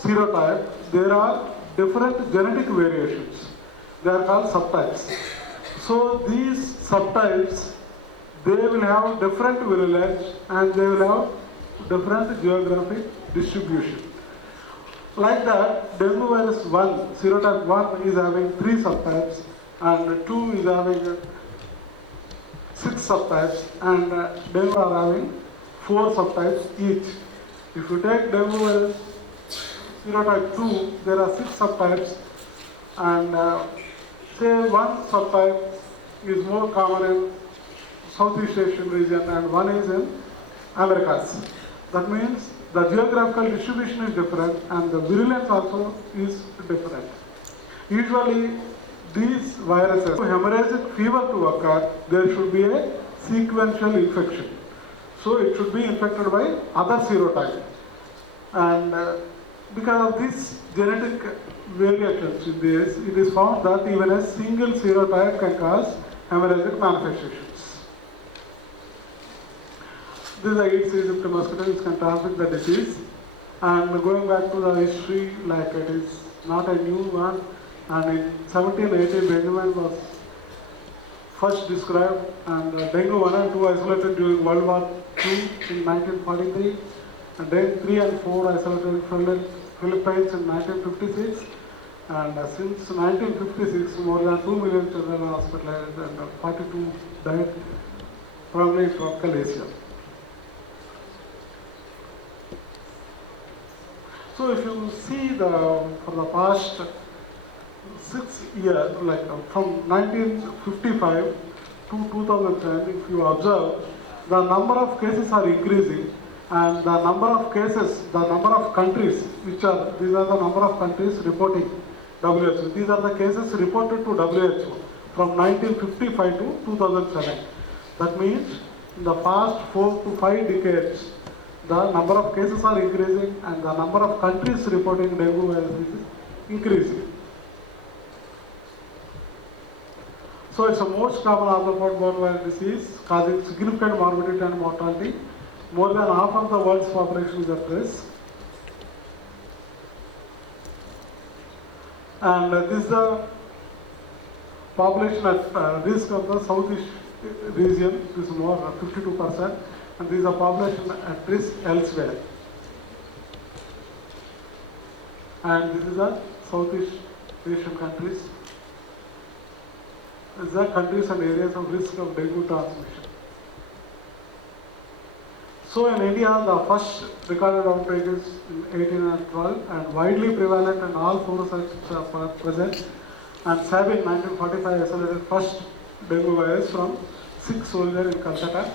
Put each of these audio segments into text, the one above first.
serotype, there are different genetic variations. They are called subtypes. So these subtypes, they will have different virulence and they will have different geographic distribution. Like that, dengue virus 1, serotype 1 is having 3 subtypes and 2 is having 6 subtypes and dengue are having 4 subtypes each. If you take dengue virus serotype 2, there are 6 subtypes and say one subtype is more common in Southeast Asian region and one is in Americas. That means the geographical distribution is different and the virulence also is different. Usually these viruses, for hemorrhagic fever to occur, there should be a sequential infection. So it should be infected by other serotype. And because of these genetic variations in this, it is found that even a single serotype can cause hemorrhagic manifestations. This is a heat season mosquito which can transmit the disease. And going back to the history, like it is not a new one. And in 1780, dengue was first described, and dengue 1 and 2 isolated during World War II in 1943, and then 3 and 4 isolated in Philippines in 1956. And since 1956, more than 2 million children are hospitalized and 42 died, primarily from Collages. So if you see for the past 6 years, like from 1955 to 2010, if you observe, the number of cases are increasing and the number of cases, the number of countries, these are the number of countries reporting WHO. These are the cases reported to WHO from 1955 to 2007. That means in the past 4 to 5 decades, the number of cases are increasing and the number of countries reporting dengue virus is increasing. So it's the most common arthropod-borne virus disease causing significant morbidity and mortality. More than half of the world's population is at risk. And this is the population at risk of the Southeast region, this is more 52%, and this is a population at risk elsewhere. And this is the Southeast Asian countries. These are countries and areas of risk of dengue transmission. So in India, the first recorded outbreak is in 1812 and widely prevalent in all 4 sites are present. And SAB in 1945 isolated first dengue virus from 6 soldiers in Calcutta.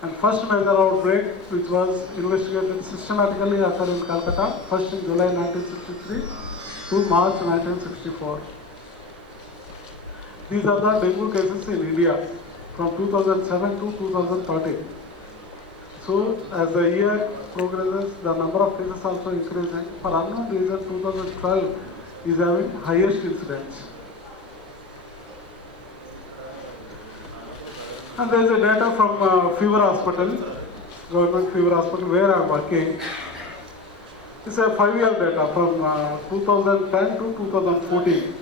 And first major outbreak, which was investigated systematically, occurred in Calcutta, first in July 1963 to March 1964. These are the dengue cases in India from 2007 to 2013. So as the year progresses, the number of cases also increasing. For unknown reason, 2012 is having highest incidence. And there is a data from Fever Hospital, Government Fever Hospital, where I am working. It's a 5-year data from 2010 to 2014.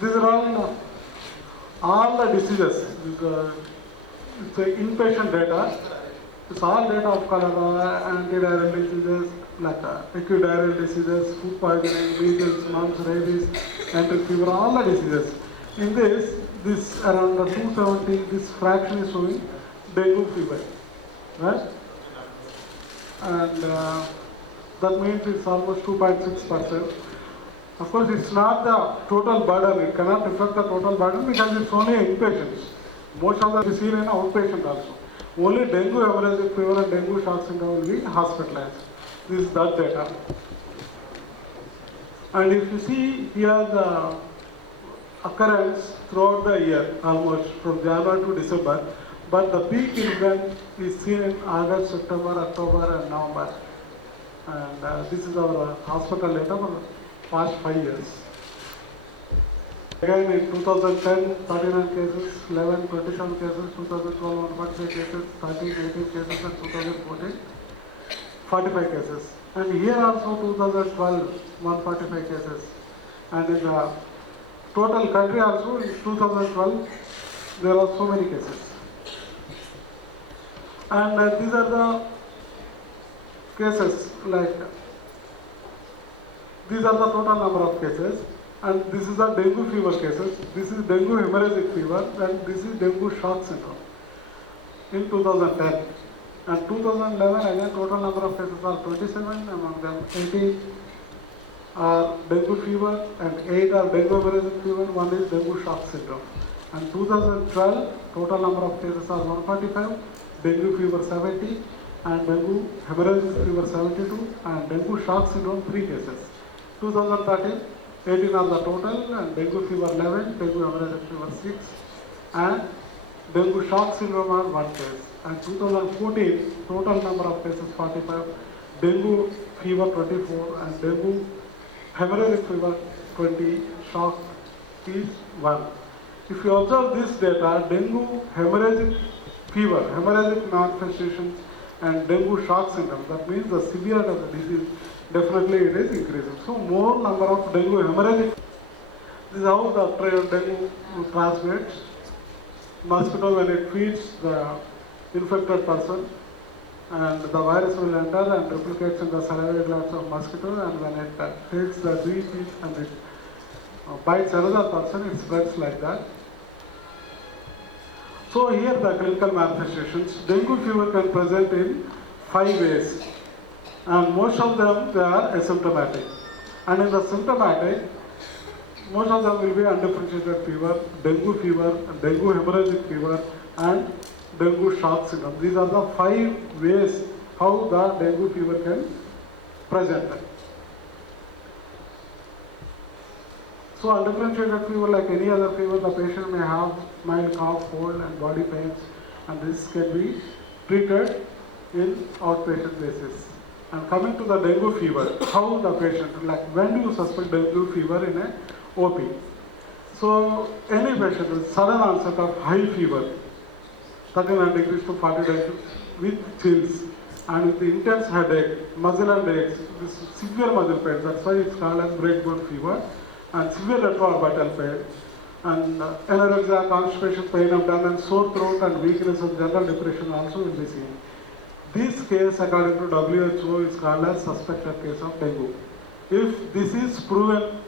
These are all the diseases. It's a inpatient data. It's all data of cholera, antidiarrheal diseases, like acute diarrheal diseases, food poisoning, measles, mumps, rabies, enteric fever, all the diseases. In this around 270, this fraction is showing dengue fever, right? And that means it's almost 2.6%. Of course, it's not the total burden. It cannot reflect the total burden because it's only inpatients. Most of them is seen in outpatient also. Only dengue hemorrhagic fever and dengue shock syndrome will be hospitalized. This is that data. And if you see here the occurrence throughout the year, almost from January to December, but the peak event is seen in August, September, October and November. And this is our hospital data for the past 5 years. Again in 2010, 39 cases, 11, 27 cases, 2012, 145 cases, 13, 18 cases and 2014, 45 cases. And here also 2012, 145 cases. And in the total country also in 2012, there are so many cases. And these are the cases, like, these are the total number of cases. And this is the dengue fever cases. This is dengue hemorrhagic fever, and this is dengue shock syndrome in 2010. And 2011, again, total number of cases are 27, among them 18 are dengue fever and 8 are dengue hemorrhagic fever, 1 is dengue shock syndrome. And 2012, total number of cases are 145, dengue fever 70, and dengue hemorrhagic fever 72, and dengue shock syndrome 3 cases. 2013, 18 are the total, and dengue fever 11, dengue hemorrhagic fever 6, and dengue shock syndrome are 1 case. And 2014, total number of cases 45, dengue fever 24, and dengue hemorrhagic fever 20, shock is 1. If you observe this data, dengue hemorrhagic fever, hemorrhagic manifestations, and dengue shock syndrome, that means the severity of the disease, definitely it is increasing. So more number of dengue hemorrhagic, this is how the dengue transmits. Mosquito, when it feeds the infected person, and the virus will enter and replicates in the salivary glands of mosquito, and when it takes the DP and it bites another person, it spreads like that. So here the clinical manifestations, dengue fever can present in 5 ways, and most of them they are asymptomatic. And in the symptomatic, most of them will be undifferentiated fever, dengue hemorrhagic fever, and dengue shock syndrome. These are the 5 ways how the dengue fever can present. So undifferentiated fever, like any other fever, the patient may have mild cough, cold, and body pains, and this can be treated in outpatient basis. And coming to the dengue fever, how the patient, like when do you suspect dengue fever in a OP? So any patient with sudden onset of high fever, 39 degrees to 40 degrees, with chills, and with intense headache, muscle and aches, this severe muscle pain, that's why it's called as breakbone fever, and severe retroorbital pain, and anorexia, constipation, pain abdomen, sore throat, and weakness of general depression also will be seen. This case, according to WHO, is called as suspected case of dengue. If this is proven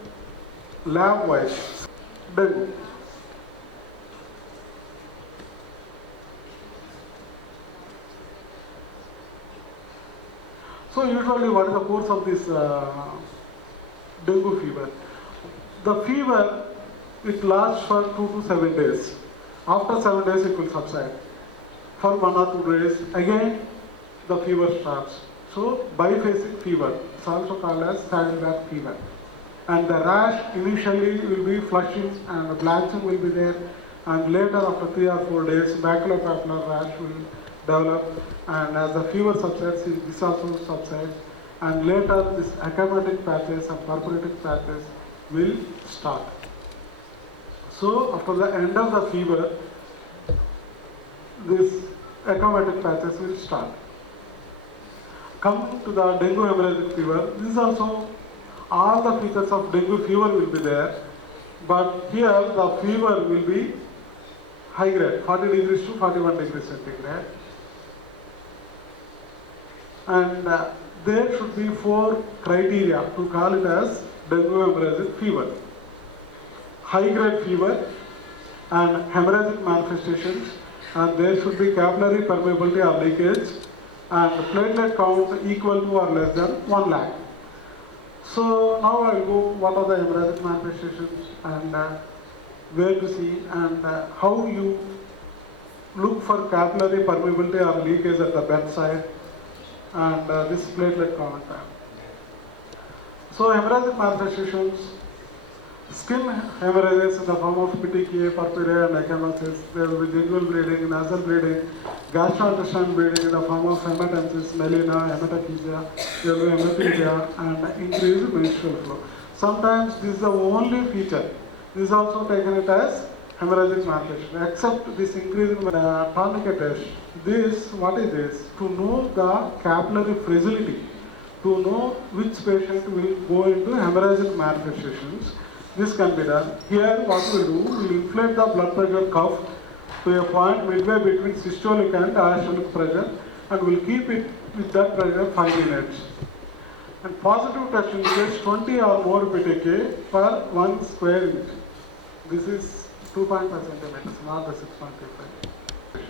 lab-wise, dengue. So usually what is the course of this dengue fever? The fever, it lasts for 2 to 7 days. After 7 days it will subside. For 1 or 2 days, again the fever starts. So biphasic fever, it's also called as saddleback fever. And the rash initially will be flushing and blanching will be there, and later after 3 or 4 days, maculopapular rash will develop, and as the fever subsides, this also subsides, and later this ecchymotic patches and purpuritic patches will start. So after the end of the fever, this ecchymotic patches will start. Coming to the dengue hemorrhagic fever, this is also all the features of dengue fever will be there, but here the fever will be high grade, 40 degrees to 41 degrees centigrade. And there should be 4 criteria to call it as dengue hemorrhagic fever. High grade fever and hemorrhagic manifestations, and there should be capillary permeability or leakage, and platelet count equal to or less than 1 lakh. So now I will go what are the hemorrhagic manifestations and where to see, and how you look for capillary permeability or leakage at the bedside, and this platelet count. So hemorrhagic manifestations, skin hemorrhages in the form of petechiae, purpurae, and ecchymosis. There will be gingival bleeding, nasal bleeding, gastrointestinal bleeding in the form of hematemesis, melena, hematochezia, there will be hematuria, and increased menstrual flow. Sometimes this is the only feature. This is also taken it as hemorrhagic manifestation, except this increase in tourniquet test. This, what is this? To know the capillary fragility, to know which patient will go into hemorrhagic manifestations. This can be done. Here what we do, we inflate the blood pressure cuff to a point midway between systolic and diastolic pressure, and we'll keep it with that pressure 5 minutes. And positive test indicates 20 or more PTK per 1 square inch. This is 2.5 centimeters, not the 6.25.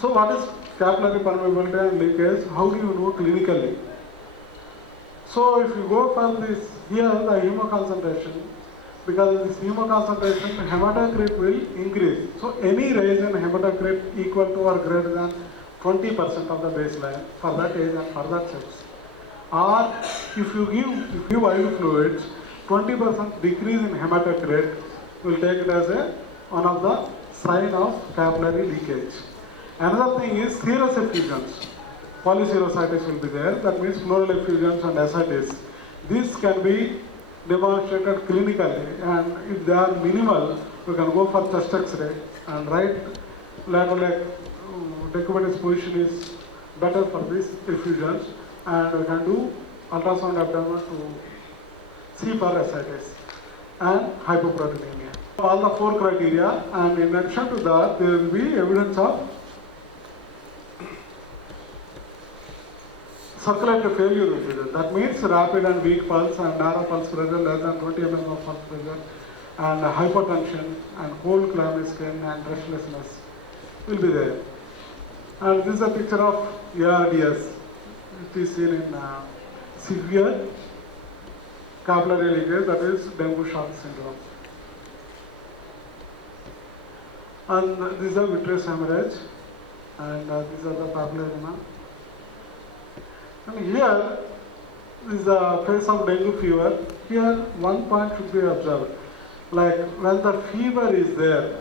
So what is capillary permeability and leakage? How do you know clinically? So if you go for this, here the hemoconcentration, because of this hemoconcentration, hematocrit will increase. So any rise in hematocrit equal to or greater than 20% of the baseline for that age and for that sex. Or if you give IV fluids, 20% decrease in hematocrit will take it as one of the sign of capillary leakage. Another thing is serous effusions. Polyserositis will be there, that means pleural effusions and ascites. This can be demonstrated clinically, and if they are minimal, we can go for chest X-ray and right lateral decubitus position is better for these effusions, and we can do ultrasound abdomen to see for ascites and hypoproteinemia. All the 4 criteria, and in addition to that, there will be evidence of circulatory failure will be there. That means rapid and weak pulse and narrow pulse pressure less than 20 mm of pulse pressure, and hypertension and cold clammy skin and restlessness will be there. And this is a picture of ARDS. It is seen in severe capillary leakage, that is dengue shock syndrome. And this is a vitreous hemorrhage, and these are the papillarina. And here is the face of dengue fever. Here one point should be observed. Like when the fever is there,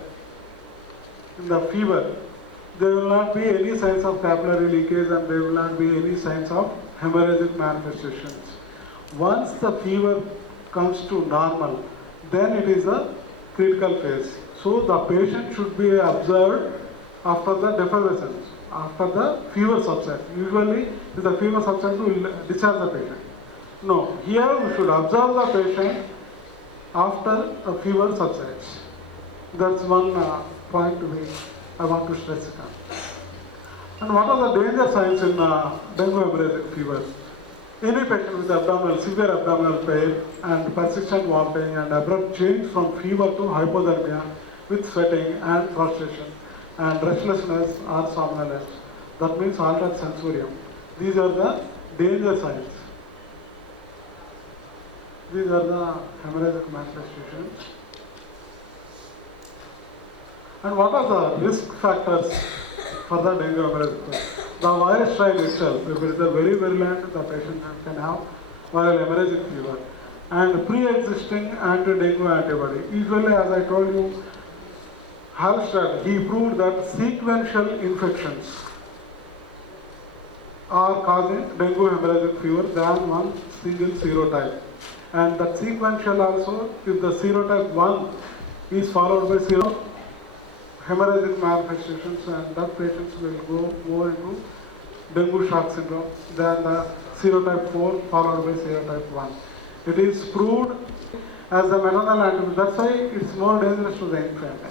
in the fever, there will not be any signs of capillary leakage and there will not be any signs of hemorrhagic manifestations. Once the fever comes to normal, then it is a critical phase. So the patient should be observed after the defervescence, after the fever subsides. Usually, if the fever subsides, we will discharge the patient. No, here we should observe the patient after the fever subsides. That's one point I want to stress it on. And what are the danger signs in dengue hemorrhagic fever? Any patient with severe abdominal pain and persistent vomiting and abrupt change from fever to hypothermia with sweating and frustration and restlessness or somnolence. That means altered sensorium. These are the danger signs. These are the hemorrhagic manifestations. And what are the risk factors for the dengue hemorrhagic? The virus strain itself, if it is a very virulent, the patient can have viral hemorrhagic fever. And pre-existing anti-dengue antibody. Usually, as I told you, Hallstatt, he proved that sequential infections are causing dengue hemorrhagic fever than one single serotype. And that sequential also, if the serotype 1 is followed by hemorrhagic manifestations, and that patients will go more into dengue shock syndrome than the serotype 4 followed by serotype 1. It is proved as a maternal antibody. That's why it's more dangerous to the infant.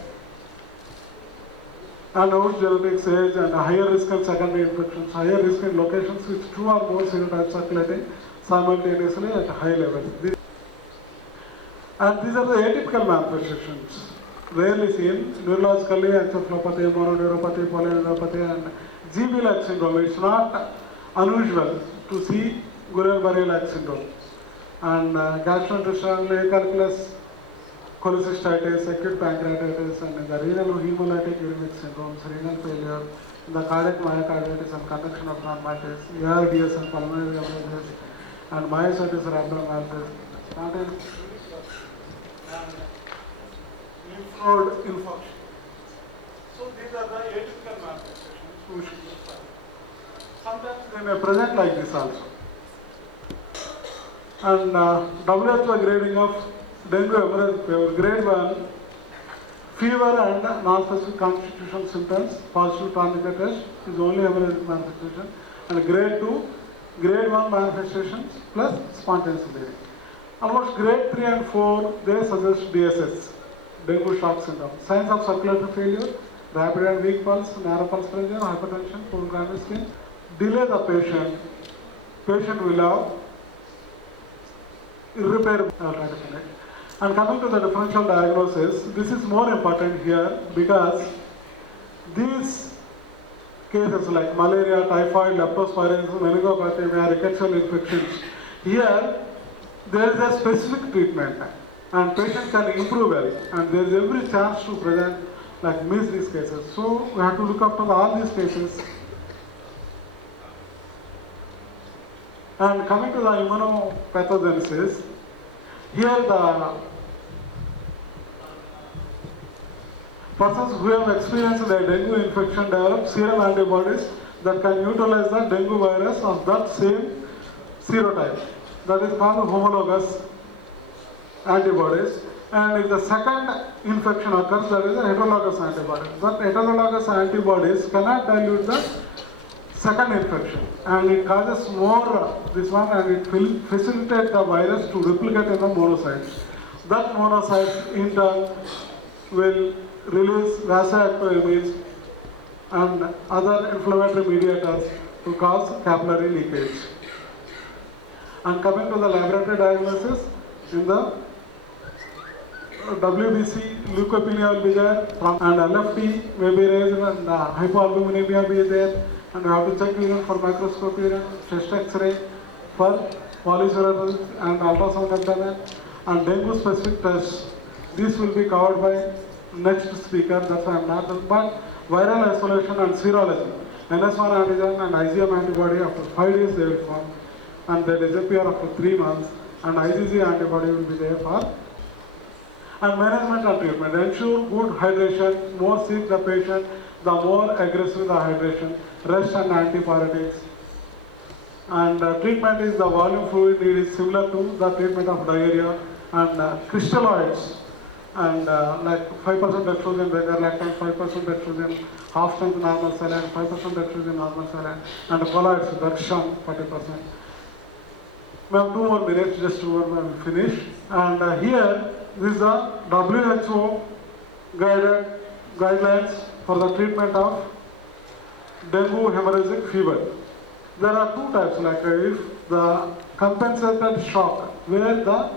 And our genetics age and higher risk in secondary infections, higher risk in locations with 2 or more serotypes circulating simultaneously at high levels. And these are the atypical manifestations, rarely seen, neurologically, encephalopathy, mononeuropathy, polyneuropathy, and GB-like syndrome. It's not unusual to see Guillain-Barré-like syndrome. And gastrointestinal calculus, cholecystitis, acute pancreatitis, and the renal hemolytic uremic syndromes, renal failure, the cardiac myocarditis and conduction abnormalities, ARDS and pulmonary hemorrhages, and myositis or abnormalities, lymph node infarction. So these are the atypical manifestations we should look for. Sometimes they may present like this also. And WHO grading of dengue hemorrhagic fever, grade 1, fever and non-specific constitutional symptoms, positive tourniquet test is only hemorrhagic manifestation, and grade 2, grade 1 manifestations plus spontaneous bleeding. Almost grade 3 and 4, they suggest DSS, dengue shock syndrome. Signs of circulatory failure, rapid and weak pulse, narrow pulse pressure, hypertension, poor glandular skin. Delay the patient. Patient will have irreparable alternative. And coming to the differential diagnosis, this is more important here because these cases like malaria, typhoid, leptospirosis, meningococcemia, rickettsial infections, here there is a specific treatment and patient can improve well and there is every chance to present like miss these cases. So we have to look after all these cases. And coming to the immunopathogenesis, here the persons who have experienced a dengue infection develop serum antibodies that can neutralize the dengue virus of that same serotype. That is called homologous antibodies. And if the second infection occurs, that is a heterologous antibody. But heterologous antibodies cannot dilute the second infection. And it causes more this one and it will facilitate the virus to replicate in the monocytes. That monocytes in turn will release vasoactive amines and other inflammatory mediators to cause capillary leakage. And coming to the laboratory diagnosis, in the WBC, leukopenia will be there, and LFT may be raised, and hypoalbuminemia will be there, and we have to check even for microscopy, chest X-ray, for polycirrhosis and ultrasound abdomen, and dengue specific tests. This will be covered by next speaker, that's why I am not done. But viral isolation and serology, NS1 antigen and IgM antibody after 5 days they will form, and they disappear after 3 months, and IgG antibody will be there for. And management and treatment, ensure good hydration, more sick the patient, the more aggressive the hydration, rest and antipyretics. And treatment is the volume fluid need is similar to the treatment of diarrhea, and crystalloids, and like 5% dextrogen, beta-lactam, 5% dextrogen, half strength normal saline, 5% dextrogen normal saline, and colloids, Dakshan 40%. We have 2 more minutes, just 2 more and we'll finish. And here, this is the WHO guidelines for the treatment of dengue hemorrhagic fever. There are 2 types, like if the compensated shock, where the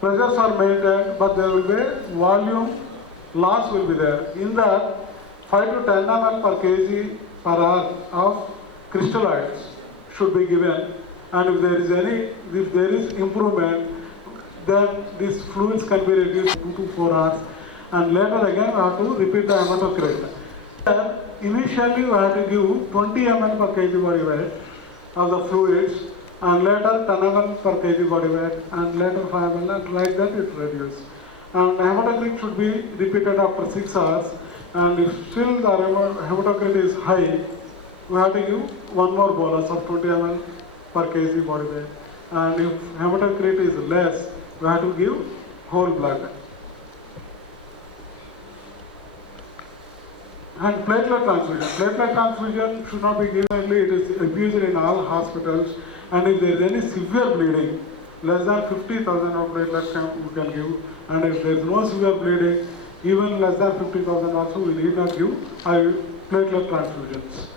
pressures are maintained, but there will be volume loss will be there. In that, 5 to 10 ml per kg per hour of crystalloids should be given. And if there is improvement, then these fluids can be reduced 2 to 4 hours. And later again, we have to repeat the hematocrit. Initially, we have to give 20 ml per kg body weight of the fluids, and later 10 ml per kg body weight, and later 5 ml, and like that it reduces. And hematocrit should be repeated after 6 hours, and if still the hematocrit is high, we have to give 1 more bolus of 20 ml per kg body weight. And if hematocrit is less, we have to give whole blood. And platelet transfusion. Platelet transfusion should not be given early. It is abused in all hospitals. And if there is any severe bleeding, less than 50,000 of platelets we can give. And if there is no severe bleeding, even less than 50,000 also, we need not give platelet transfusions.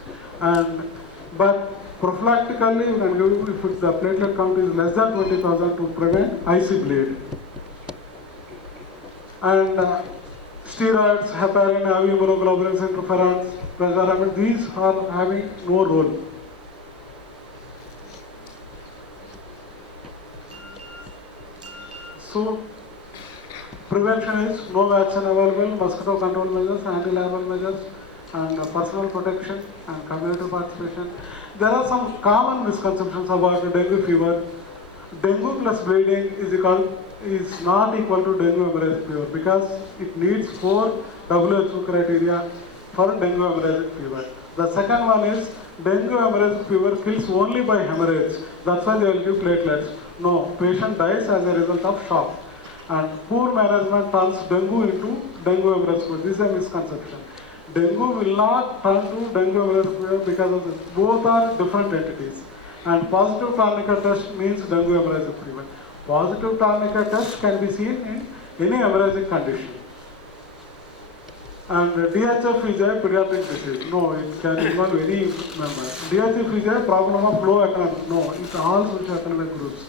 But prophylactically, we can give if the platelet count is less than 20,000 to prevent IC bleed. And steroids, heparin, immunoglobulins, interferons, preservatives, these are having no role. So, prevention is no vaccine available, mosquito control measures, anti-larval measures, and personal protection and community participation. There are some common misconceptions about dengue fever. Dengue plus bleeding is not equal to dengue hemorrhagic fever because it needs 4 WHO criteria for dengue hemorrhagic fever. The second one is dengue hemorrhagic fever kills only by hemorrhage. That's why they will give platelets. No, patient dies as a result of shock. And poor management turns dengue into dengue hemorrhagic fever. This is a misconception. Dengue will not turn to dengue hemorrhagic fever because of this. Both are different entities. And positive tourniquet test means dengue hemorrhagic fever. Positive tourniquet test can be seen in any hemorrhagic condition. And DHF is a pediatric disease. No, it can involve any member. DHF is a problem of low economic. No, it all socio-economic groups.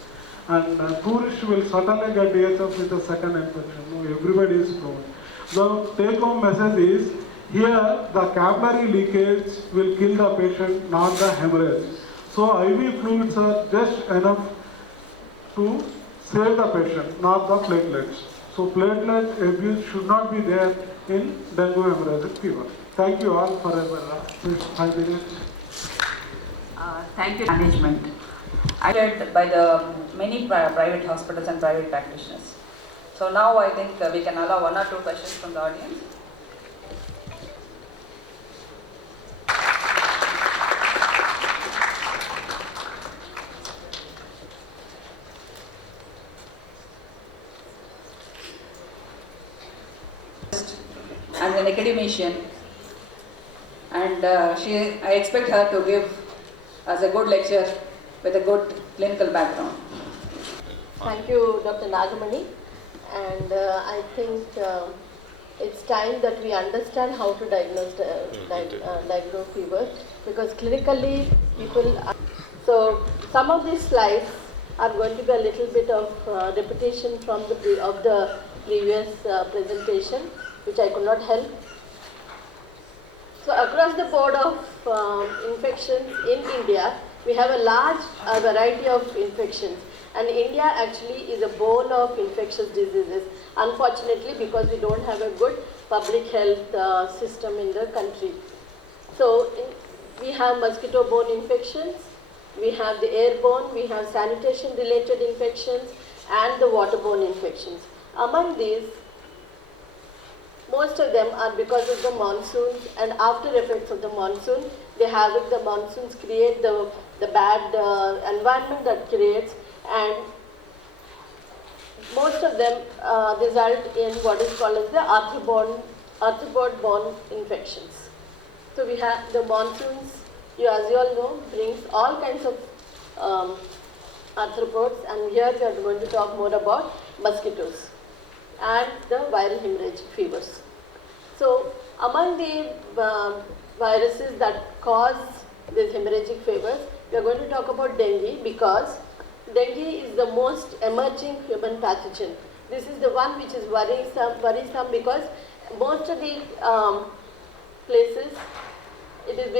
And tourists will certainly get DHF with a second infection. No, everybody is prone. The take-home message is, here the capillary leakage will kill the patient, not the hemorrhage. So IV fluids are just enough to save the patient, not the platelets. So platelet abuse should not be there in dengue hemorrhagic fever. Thank you all for 5 minutes. Thank you, management. I read by the many private hospitals and private practitioners. So now I think we can allow 1 or 2 questions from the audience. As an academician, and I expect her to give us a good lecture with a good clinical background. Thank you, Dr. Nagamani. And I think it's time that we understand how to diagnose dengue fever, because clinically people are. So some of these slides are going to be a little bit of repetition from the previous presentation, which I could not help. So across the board of infections in India, we have a large variety of infections. And India actually is a bowl of infectious diseases, unfortunately, because we don't have a good public health system in the country. So we have mosquito-borne infections, we have the airborne, we have sanitation-related infections, and the waterborne infections. Among these, most of them are because of the monsoons and after effects of the monsoon. The monsoons create the bad environment that creates, and most of them result in what is called as the arthropod-borne infections. So we have the monsoons, as you all know, brings all kinds of arthropods, and here we are going to talk more about mosquitoes and the viral hemorrhagic fevers. So among the viruses that cause these hemorrhagic fevers, we are going to talk about dengue, because dengue is the most emerging human pathogen. This is the one which is worrisome because most of the places it is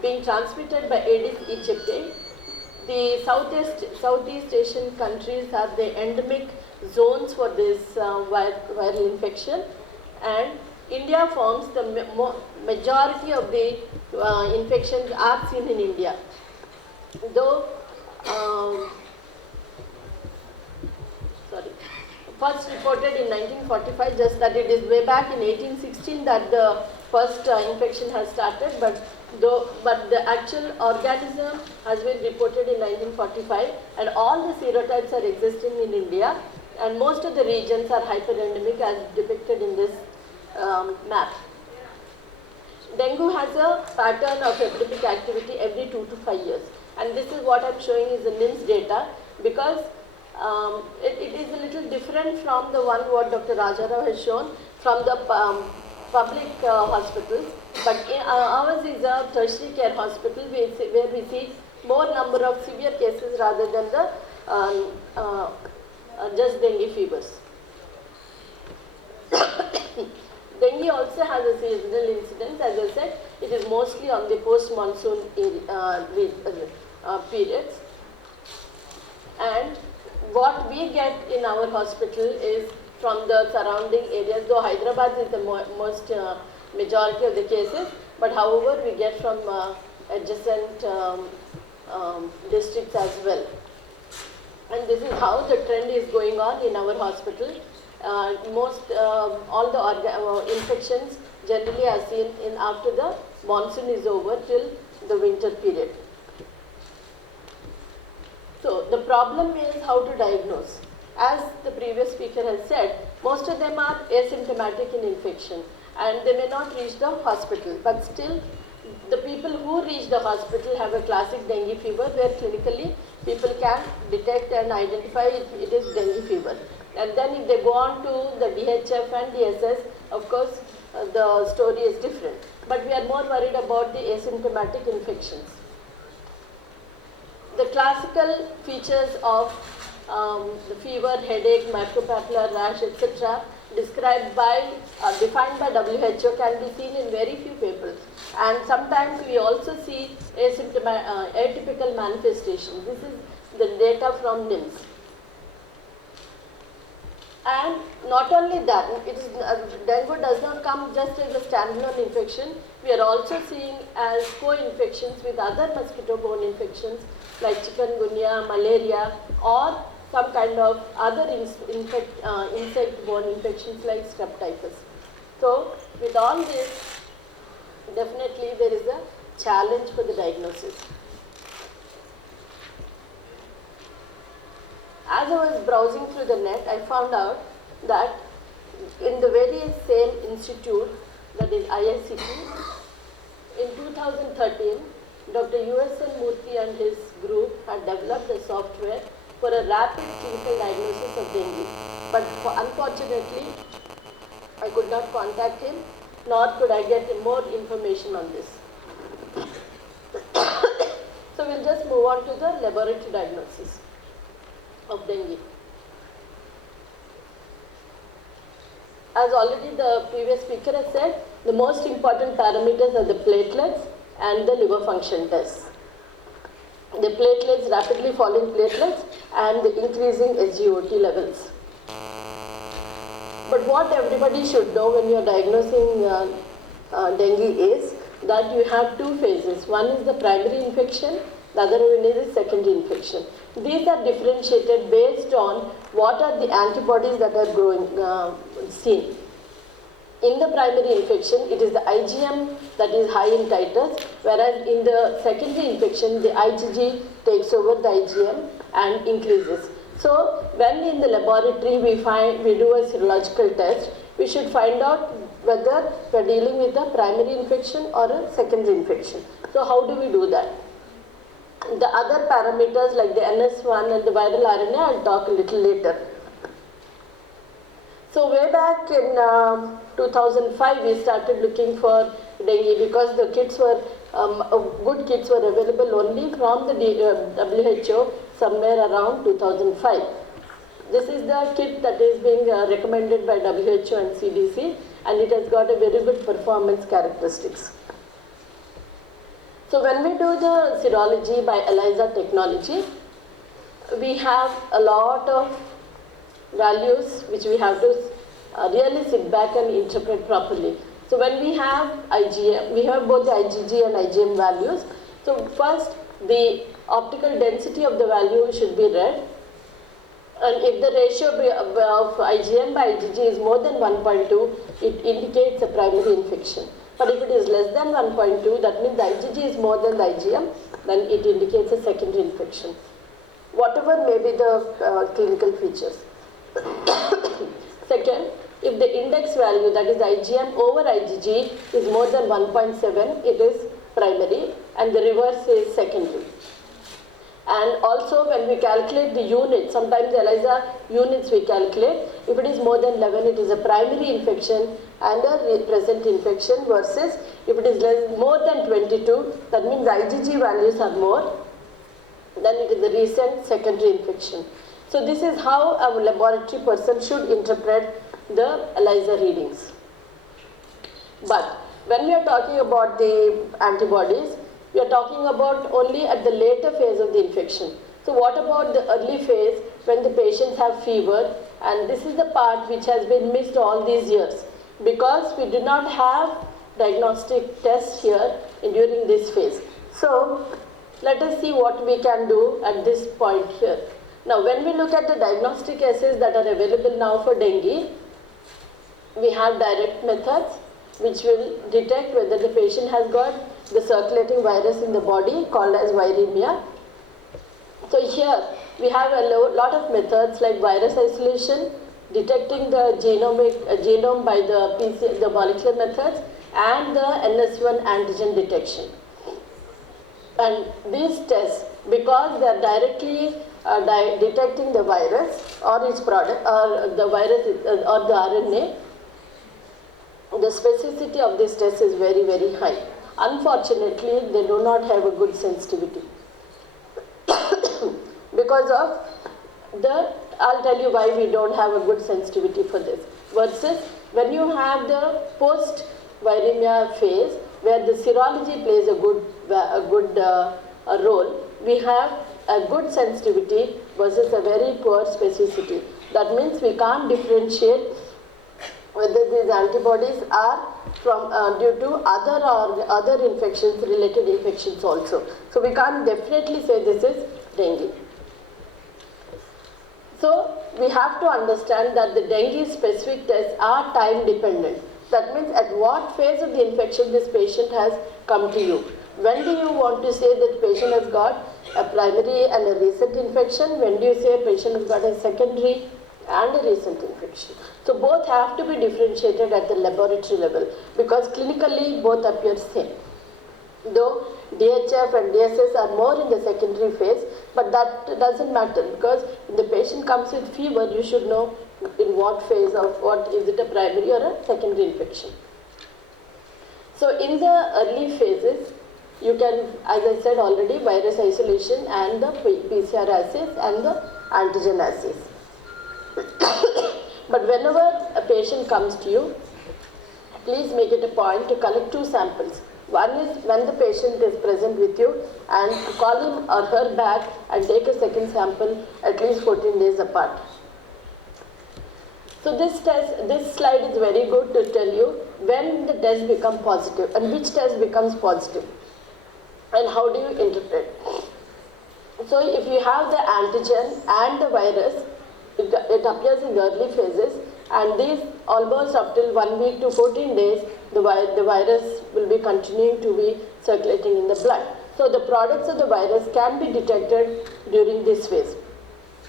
being transmitted by Aedes aegypti. The Southeast Asian countries are the endemic zones for this viral infection, and India forms the majority of the infections are seen in India. Though, first reported in 1945, just that it is way back in 1816 that the first infection has started, but the actual organism has been reported in 1945, and all the serotypes are existing in India, and most of the regions are hyperendemic as depicted in this map. Dengue has a pattern of epidemic activity every 2 to 5 years, and this is what I am showing is the NIMS data, because it is a little different from the one what Dr. Rajarao has shown from the public hospitals, but ours is a tertiary care hospital where we see more number of severe cases rather than the just dengue fevers. Dengue also has a seasonal incidence. As I said, it is mostly on the post-monsoon periods. And what we get in our hospital is from the surrounding areas, though Hyderabad is the most majority of the cases, but however we get from adjacent districts as well. And this is how the trend is going on in our hospital. All the infections generally are seen in after the monsoon is over till the winter period. So the problem is how to diagnose. As the previous speaker has said, most of them are asymptomatic in infection and they may not reach the hospital, but still the people who reach the hospital have a classic dengue fever where clinically people can detect and identify it is dengue fever. And then if they go on to the DHF and DSS, of course, the story is different. But we are more worried about the asymptomatic infections. The classical features of the fever, headache, micropapular rash, etc. defined by WHO can be seen in very few people. And sometimes we also see atypical manifestations. This is the data from NIMS. And not only that, dengue does not come just as a standalone infection. We are also seeing as co-infections with other mosquito-borne infections like chikungunya, malaria, or some kind of other insect-borne infections like strep typhus. So, with all this, definitely there is a challenge for the diagnosis. As I was browsing through the net, I found out that in the very same institute, that is IICT, in 2013, Dr. U.S.N. Murthy and his group had developed a software for a rapid clinical diagnosis of dengue. But unfortunately, I could not contact him, nor could I get more information on this. So we'll just move on to the laboratory diagnosis of dengue. As already the previous speaker has said, the most important parameters are the platelets and the liver function tests. The platelets, rapidly falling platelets, and the increasing SGOT levels. But what everybody should know when you are diagnosing dengue is that you have two phases. One is the primary infection, the other one is the secondary infection. These are differentiated based on what are the antibodies that are seen. In the primary infection, it is the IgM that is high in titers, whereas in the secondary infection, the IgG takes over the IgM and increases. So, when in the laboratory we do a serological test, we should find out whether we are dealing with a primary infection or a secondary infection. So, how do we do that? The other parameters like the NS1 and the viral RNA, I'll talk a little later. So way back in 2005, we started looking for dengue because the kits were, good kits were available only from the WHO somewhere around 2005. This is the kit that is being recommended by WHO and CDC, and it has got a very good performance characteristics. So when we do the serology by ELISA technology, we have a lot of values which we have to really sit back and interpret properly. So when we have IgM, we have both the IgG and IgM values. So first, the optical density of the value should be read. And if the ratio of IgM by IgG is more than 1.2, it indicates a primary infection. But if it is less than 1.2, that means the IgG is more than the IgM, then it indicates a secondary infection. Whatever may be the clinical features. Second, if the index value, that is IgM over IgG, is more than 1.7, it is primary, and the reverse is secondary. And also when we calculate the units, sometimes the ELISA units we calculate, if it is more than 11, it is a primary infection and a present infection, versus if it is more than 22, that means the IgG values are more, then it is a recent secondary infection. So this is how a laboratory person should interpret the ELISA readings. But when we are talking about the antibodies, we are talking about only at the later phase of the infection. So what about the early phase when the patients have fever? And this is the part which has been missed all these years, because we do not have diagnostic tests here during this phase. So let us see what we can do at this point here. Now when we look at the diagnostic assays that are available now for dengue, we have direct methods which will detect whether the patient has got the circulating virus in the body called as viremia. So here we have a lot of methods like virus isolation, detecting the genome by the molecular methods, and the NS1 antigen detection. And these tests, because they are directly detecting the virus or its product, or the virus or the RNA, the specificity of this test is very, very high. Unfortunately, they do not have a good sensitivity. Because of the, I'll tell you why we don't have a good sensitivity for this. Versus when you have the post-viremia phase, where the serology plays a good role, we have a good sensitivity versus a very poor specificity. That means we can't differentiate whether these antibodies are from due to other infections, related infections also. So we can't definitely say this is dengue. So we have to understand that the dengue specific tests are time dependent. That means at what phase of the infection this patient has come to you. When do you want to say that patient has got a primary and a recent infection? When do you say a patient has got a secondary and a recent infection? So both have to be differentiated at the laboratory level, because clinically both appear same. Though DHF and DSS are more in the secondary phase, but that doesn't matter, because if the patient comes with fever, you should know in what phase of what, is it a primary or a secondary infection. So in the early phases, you can, as I said already, virus isolation and the PCR assays and the antigen assays. But whenever a patient comes to you, please make it a point to collect two samples. One is when the patient is present with you, and call him or her back and take a second sample at least 14 days apart. So this slide is very good to tell you when the test becomes positive and which test becomes positive and how do you interpret. So if you have the antigen and the virus, it appears in the early phases, and these almost up till 1 week to 14 days, the virus will be continuing to be circulating in the blood. So the products of the virus can be detected during this phase.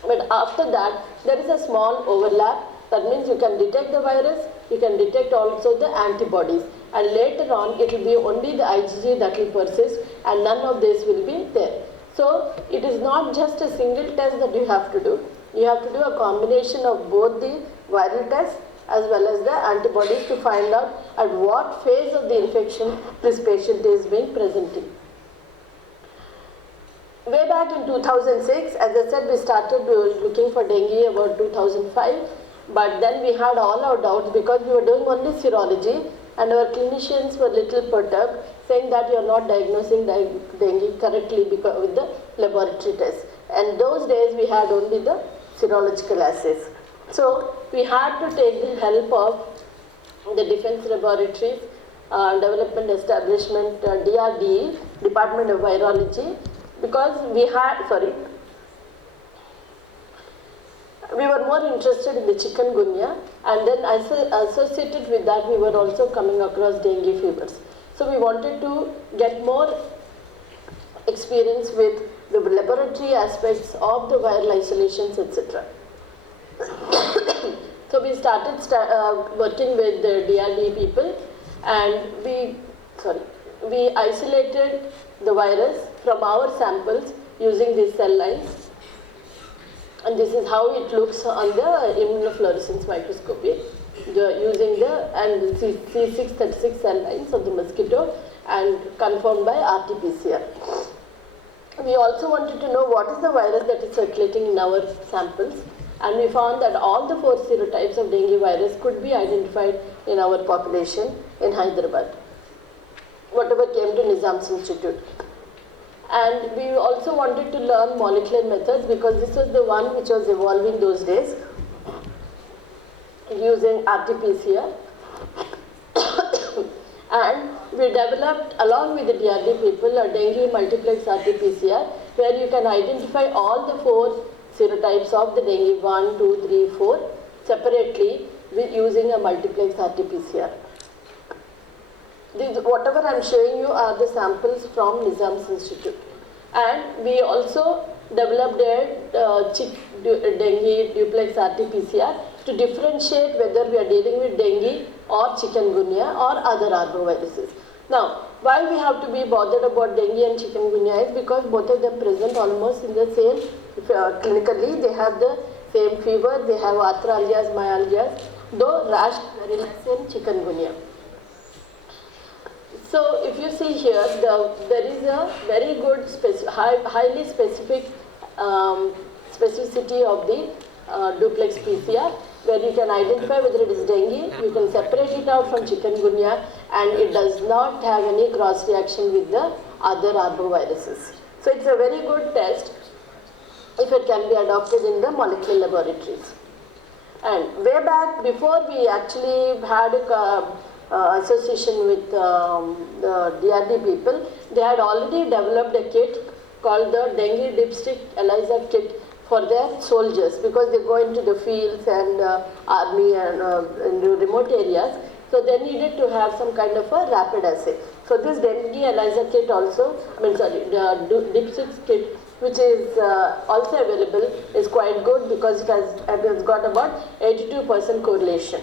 But after that, there is a small overlap. That means you can detect the virus, you can detect also the antibodies, and later on it will be only the IgG that will persist and none of this will be there. So it is not just a single test that you have to do. You have to do a combination of both the viral tests as well as the antibodies to find out at what phase of the infection this patient is being presenting. Way back in 2006, as I said, we started looking for dengue about 2005, but then we had all our doubts because we were doing only serology and our clinicians were little perturbed, saying that you are not diagnosing dengue correctly because with the laboratory tests. And those days we had only the serological assays. So we had to take the help of the defense laboratories, development establishment, DRDE, Department of Virology, because we were more interested in the chikungunya, and then associated with that we were also coming across dengue fevers. So we wanted to get more experience with the laboratory aspects of the viral isolations, etc. So we started working with the DRDE people, and we isolated the virus from our samples using these cell lines. And this is how it looks on the immunofluorescence microscopy, using the C636 cell lines of the mosquito and confirmed by RT-PCR. We also wanted to know what is the virus that is circulating in our samples, and we found that all the 4 serotypes of dengue virus could be identified in our population in Hyderabad, whatever came to Nizam's Institute. And we also wanted to learn molecular methods because this was the one which was evolving those days, using RT-PCR. And we developed, along with the DRD people, a dengue multiplex RT-PCR, where you can identify all the 4 serotypes of the dengue 1, 2, 3, 4 separately with using a multiplex RT-PCR. Whatever I am showing you are the samples from Nizam's Institute. And we also developed a dengue duplex RT-PCR to differentiate whether we are dealing with dengue or chikungunya or other arboviruses. Now, why we have to be bothered about dengue and chikungunya is because both of them present almost in the same, clinically, they have the same fever, they have arthralgias, myalgias, though rash very less in chikungunya. So, if you see here, there is a very good, highly specific specificity of the duplex PCR, where you can identify whether it is dengue, you can separate it out from chikungunya, and it does not have any cross reaction with the other arboviruses. So it's a very good test if it can be adopted in the molecular laboratories. And way back, before we actually had a association with the DRD people, they had already developed a kit called the dengue dipstick ELISA kit for their soldiers, because they go into the fields and army and into remote areas. So they needed to have some kind of a rapid assay. So this dengue ELISA kit also, the dipstick kit, which is also available, is quite good because it has got about 82% correlation.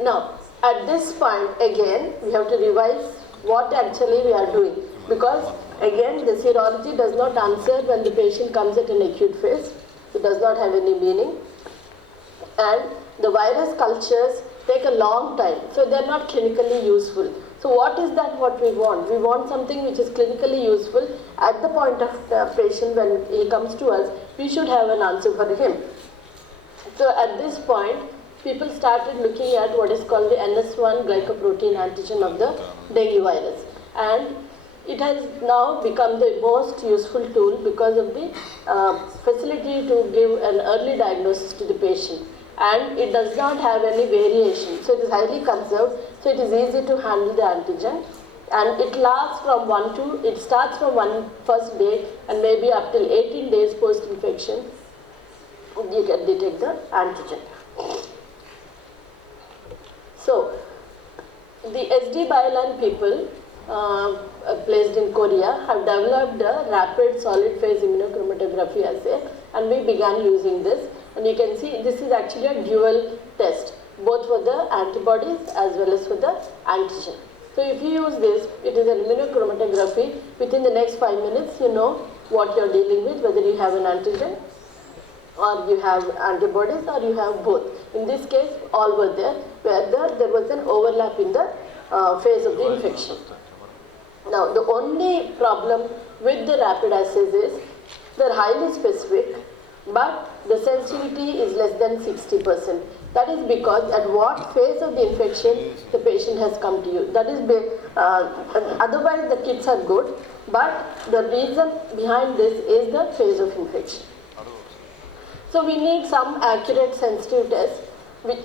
Now, at this point, again, we have to revise what actually we are doing, because again, the serology does not answer when the patient comes at an acute phase. It does not have any meaning. And the virus cultures take a long time, so they are not clinically useful. So what is that what we want? We want something which is clinically useful at the point of the patient when he comes to us. We should have an answer for him. So at this point, people started looking at what is called the NS1 glycoprotein antigen of the dengue virus. And it has now become the most useful tool because of the facility to give an early diagnosis to the patient. And it does not have any variation. So it is highly conserved, so it is easy to handle the antigen. And it lasts from it starts from one first day and maybe up till 18 days post-infection, you can detect the antigen. So, the SD Biolan people placed in Korea have developed a rapid solid phase immunochromatography assay, and we began using this. And you can see this is actually a dual test, both for the antibodies as well as for the antigen. So if you use this, it is an immunochromatography. Within the next 5 minutes, you know what you're dealing with, whether you have an antigen or you have antibodies or you have both. In this case, all were there, where there was an overlap in the phase of the infection. Now, the only problem with the rapid assays is they're highly specific, but the sensitivity is less than 60%. That is because at what phase of the infection the patient has come to you. That is, otherwise the kits are good, but the reason behind this is the phase of infection. So we need some accurate sensitive tests,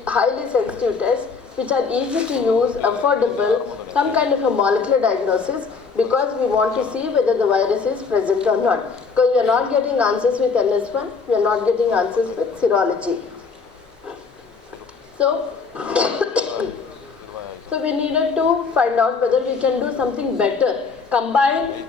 highly sensitive tests, which are easy to use, affordable, some kind of a molecular diagnosis, because we want to see whether the virus is present or not. Because we are not getting answers with NS1, we are not getting answers with serology. So, so we needed to find out whether we can do something better, combine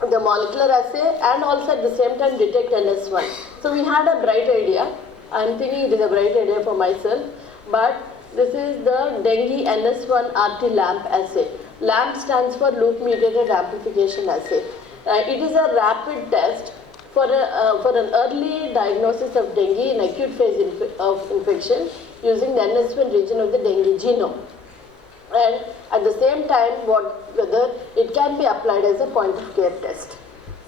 the molecular assay and also at the same time detect NS1. So we had a bright idea. I am thinking it is a bright idea for myself, but this is the dengue NS1 RT LAMP assay. LAMP stands for loop mediated amplification assay. It is a rapid test for an early diagnosis of dengue in acute phase of infection using the NS1 region of the dengue genome. And at the same time, whether it can be applied as a point of care test.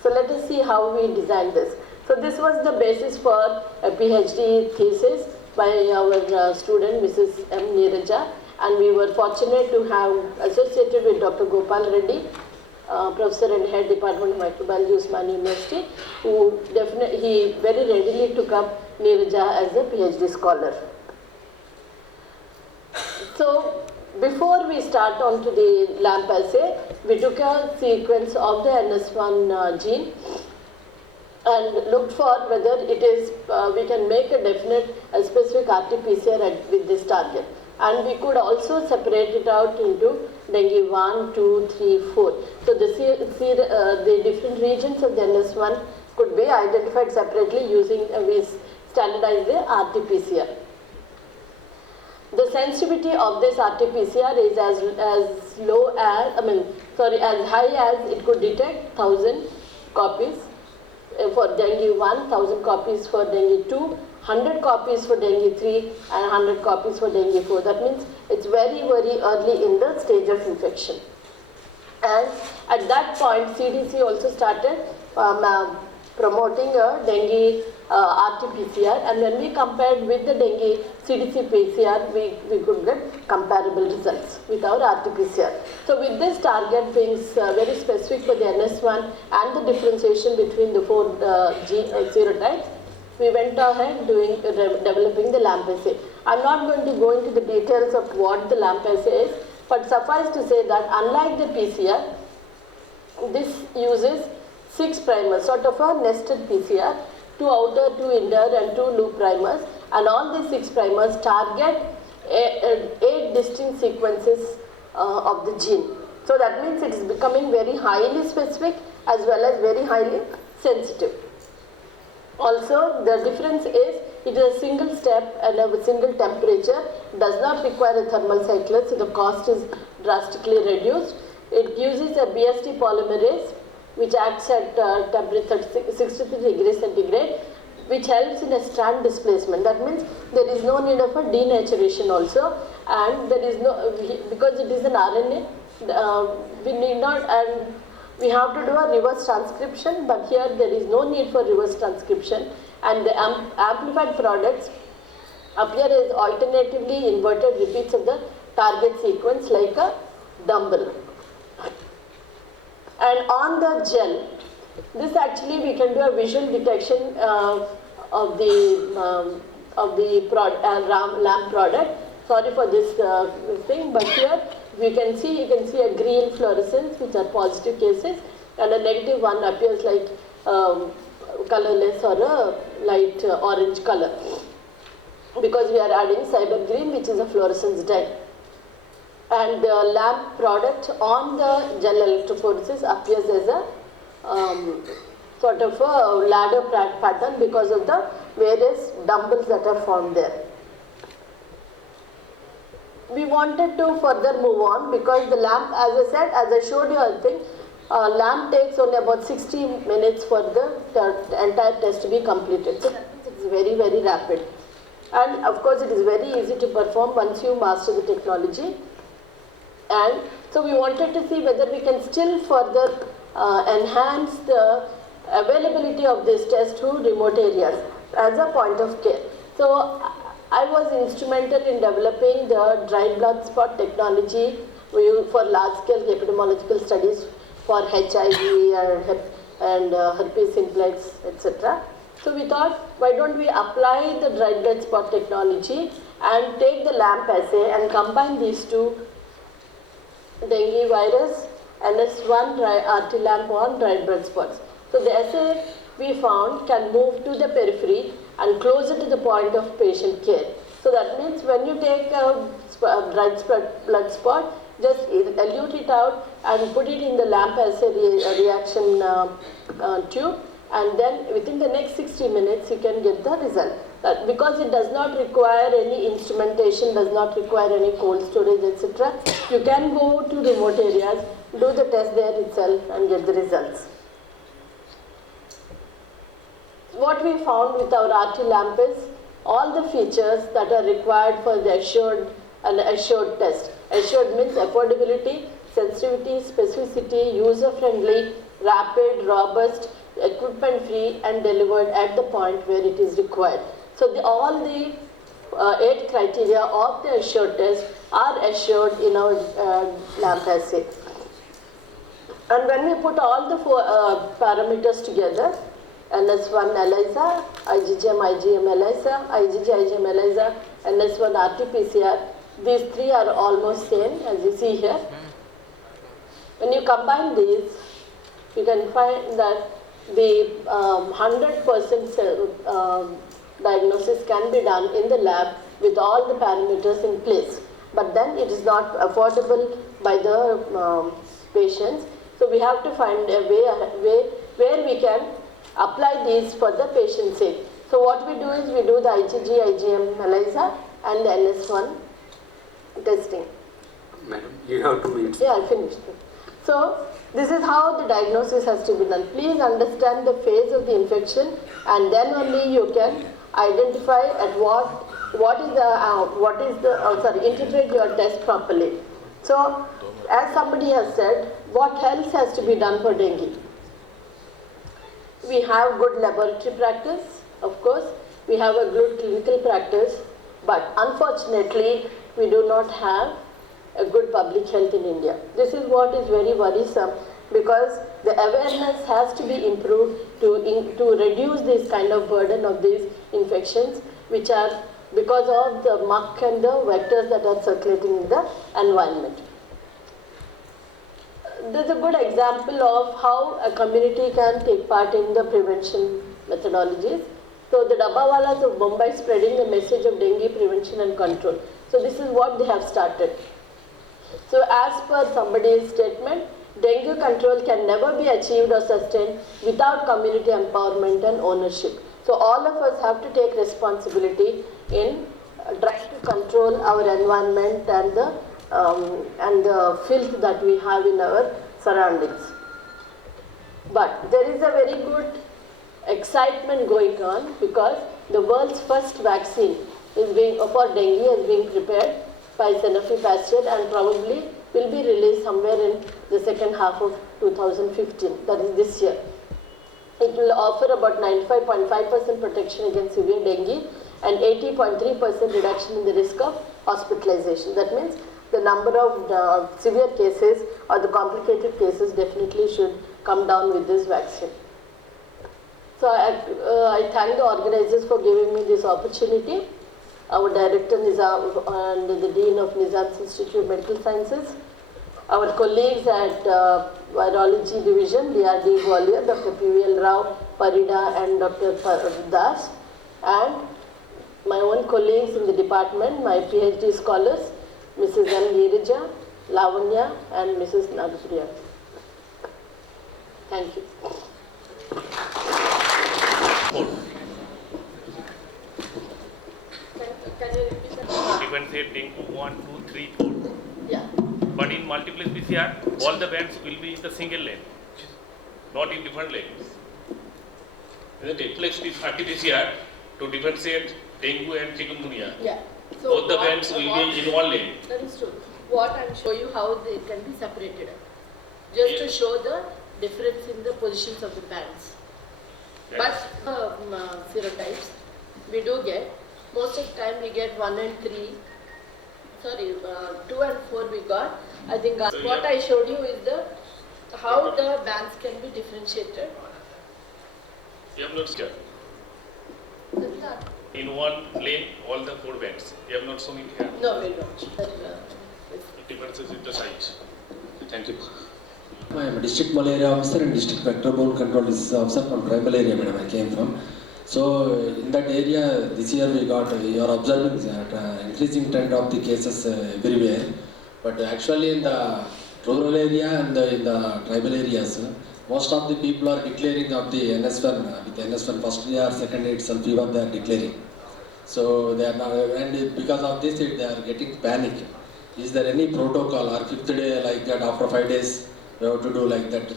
So let us see how we design this. So this was the basis for a PhD thesis by our student Mrs. M. Neeraja, and we were fortunate to have associated with Dr. Gopal Reddy, Professor and Head Department of Microbiology, Osmania University, who he very readily took up Neeraja as a PhD scholar. So before we start on to the LAMP assay, we took a sequence of the NS1 gene and looked for whether it is, we can make a definite specific RT-PCR with this target. And we could also separate it out into dengue 1, 2, 3, 4. So the different regions of the NS1 could be identified separately using, we standardize the RT-PCR. The sensitivity of this RT-PCR is as low as, as high as it could detect 1,000 copies for dengue 1, 1,000 copies for dengue 2, 100 copies for dengue 3 and 100 copies for dengue 4. That means it's very, very early in the stage of infection. And at that point, CDC also started promoting a dengue RT-PCR, and when we compared with the dengue CDC PCR, we could get comparable results with our RT-PCR. So with this target being very specific for the NS1 and the differentiation between the 4 serotypes, we went ahead developing the LAMP assay. I'm not going to go into the details of what the LAMP assay is, but suffice to say that unlike the PCR, this uses 6 primers, sort of a nested PCR, 2 outer, 2 inner and 2 loop primers, and all these 6 primers target 8 distinct sequences of the gene. So that means it is becoming very highly specific as well as very highly sensitive. Also, the difference is it is a single step and a single temperature, does not require a thermal cycler, so the cost is drastically reduced. It uses a BST polymerase which acts at temperature 63 degrees centigrade, which helps in a strand displacement. That means there is no need of a denaturation also, and there is no, because it is an RNA, we need not, and we have to do a reverse transcription, but here there is no need for reverse transcription, and the amplified products appear as alternatively inverted repeats of the target sequence like a dumbbell. And on the gel, this actually we can do a visual detection of the LAMP product. Sorry for this thing, but here you can see a green fluorescence, which are positive cases, and a negative one appears like colorless or a light orange color, because we are adding cyber green, which is a fluorescence dye. And the LAMP product on the gel electrophoresis appears as a sort of a ladder pattern because of the various dumbbells that are formed there. We wanted to further move on because the LAMP, as I said, as I showed you, I think LAMP takes only about 60 minutes for the entire test to be completed. So that means it is very, very rapid. And of course, it is very easy to perform once you master the technology. And so we wanted to see whether we can still further enhance the availability of this test to remote areas as a point of care. So I was instrumental in developing the dried blood spot technology for large-scale epidemiological studies for HIV and herpes simplex, etc. So we thought, why don't we apply the dried blood spot technology and take the LAMP assay and combine these two, dengue virus, NS1 RT-LAMP on dried blood spots. So the assay we found can move to the periphery and closer to the point of patient care. So that means when you take a dried blood spot, just elute it out and put it in the LAMP assay reaction tube, and then within the next 60 minutes you can get the result. Because it does not require any instrumentation, does not require any cold storage, etc. You can go to remote areas, do the test there itself and get the results. What we found with our RT-LAMP is all the features that are required for the assured test. Assured means affordability, sensitivity, specificity, user-friendly, rapid, robust, equipment-free and delivered at the point where it is required. So all the 8 criteria of the assured test are assured in our LAMP assay. And when we put all the 4 parameters together, NS1 ELISA, IgM, IgM ELISA, IgG, IgM ELISA, NS1 RT-PCR, these 3 are almost same as you see here. When you combine these, you can find that the 100% diagnosis can be done in the lab with all the parameters in place. But then it is not affordable by the patients. So we have to find a way where we can apply these for the patient's sake. So what we do is we do the IgG, IgM ELISA and the NS1 testing. Madam, you have 2 minutes. Yeah, I finished. So, this is how the diagnosis has to be done. Please understand the phase of the infection, and then only you can identify at interpret your test properly. So, as somebody has said, what else has to be done for dengue? We have good laboratory practice, of course. We have a good clinical practice, but unfortunately, we do not have a good public health in India. This is what is very worrisome, because the awareness has to be improved to reduce this kind of burden of these infections, which are because of the muck and the vectors that are circulating in the environment. This is a good example of how a community can take part in the prevention methodologies. So the Dabbawalas of Mumbai spreading the message of dengue prevention and control. So this is what they have started. So as per somebody's statement, dengue control can never be achieved or sustained without community empowerment and ownership. So all of us have to take responsibility in trying to control our environment and the filth that we have in our surroundings. But there is a very good excitement going on, because the world's first vaccine for dengue is being prepared by Sanofi Pasteur and probably will be released somewhere in the second half of 2015, that is this year. It will offer about 95.5% protection against severe dengue and 80.3% reduction in the risk of hospitalization. That means the number of severe cases or the complicated cases definitely should come down with this vaccine. So I thank the organizers for giving me this opportunity. Our Director Nizam and the Dean of Nizam's Institute of Medical Sciences, our colleagues at Virology Division, DRD Gwalior, Dr. P.V.L. Rao, Parida and Dr. Das, and my own colleagues in the department, my PhD scholars, Mrs. M. Girija, Lavanya and Mrs. Nagapriya. Thank you. Can you repeat that? Differentiate dengue 1, 2, 3, 4. Yeah. But in multiplex PCR, all the bands will be in the single lane, not in different lanes. In the duplex RT-PCR, to differentiate dengue and chikungunya, Yeah. So both the bands will be in one lane. That is true. What I will show you how they can be separated, just to show the difference in the positions of the bands. Yes. But serotypes, we do get, most of the time we get 1 and 3, sorry, 2 and 4 we got. I think So what I showed you is how the bands can be differentiated. You have not seen. That's not. In one lane, all the 4 bands. You have not shown it here. No, we don't. It differences in the size. Thank you. I am a district malaria officer and district vector-borne control disease officer from tribal area, madam, I came from. So in that area, this year we got, you are observing that increasing trend of the cases everywhere. But actually in the rural area and in the tribal areas, most of the people are declaring of the NS1, with NS1 first day or second day itself fever they are declaring. So they are now, and because of this they are getting panic. Is there any protocol or 5th day like that, after 5 days we have to do like that?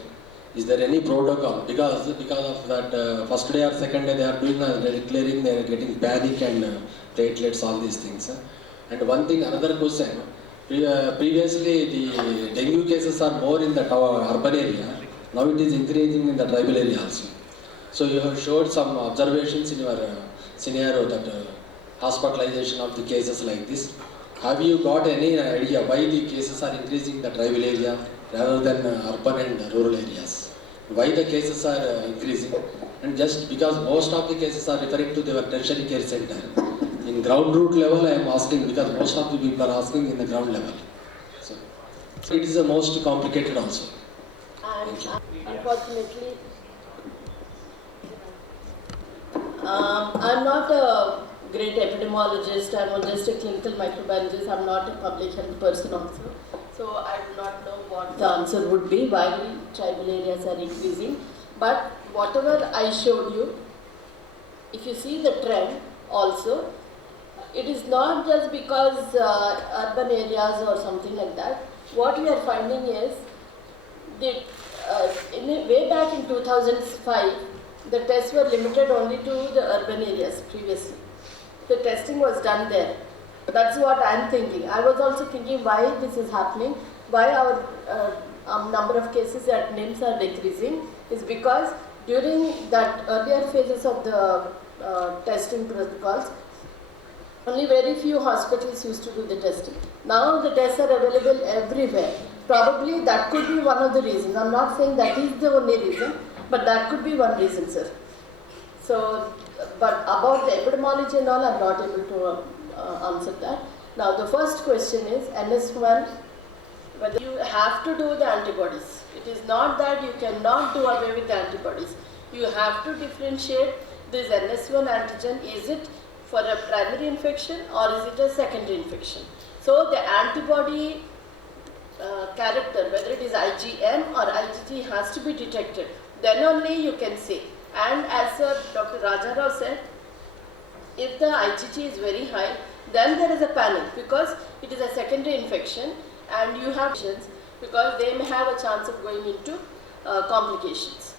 Is there any protocol? Because of that first day or second day they are doing, they are declaring, they are getting panic and platelets, all these things. And one thing, another question, previously the dengue cases are more in the urban area, now it is increasing in the tribal area also. So you have showed some observations in your scenario that hospitalization of the cases like this. Have you got any idea why the cases are increasing in the tribal area rather than urban and rural areas? Why the cases are increasing? And just because most of the cases are referring to their tertiary care center. In ground root level I am asking, because most of the people are asking in the ground level. So it is the most complicated also. And unfortunately, I'm not a great epidemiologist, I'm just a clinical microbiologist, I'm not a public health person also. So I do not know what the answer would be, why tribal areas are increasing. But whatever I showed you, if you see the trend also, it is not just because urban areas or something like that. What we are finding is, way back in 2005, the tests were limited only to the urban areas previously. The testing was done there. That's what I'm thinking. I was also thinking why this is happening, why our number of cases at NIMS are decreasing, is because during that earlier phases of the testing protocols, only very few hospitals used to do the testing. Now the tests are available everywhere. Probably that could be one of the reasons. I'm not saying that is the only reason, but that could be one reason, sir. So, but about the epidemiology and all, I'm not able to answer that. Now the first question is NS1, whether you have to do the antibodies. It is not that you cannot do away with the antibodies. You have to differentiate this NS1 antigen. Is it for a primary infection or is it a secondary infection? So the antibody character, whether it is IgM or IgG, has to be detected. Then only you can say. And as Dr. Rajarao said, if the IgG is very high, then there is a panic because it is a secondary infection and you have patients because they may have a chance of going into complications.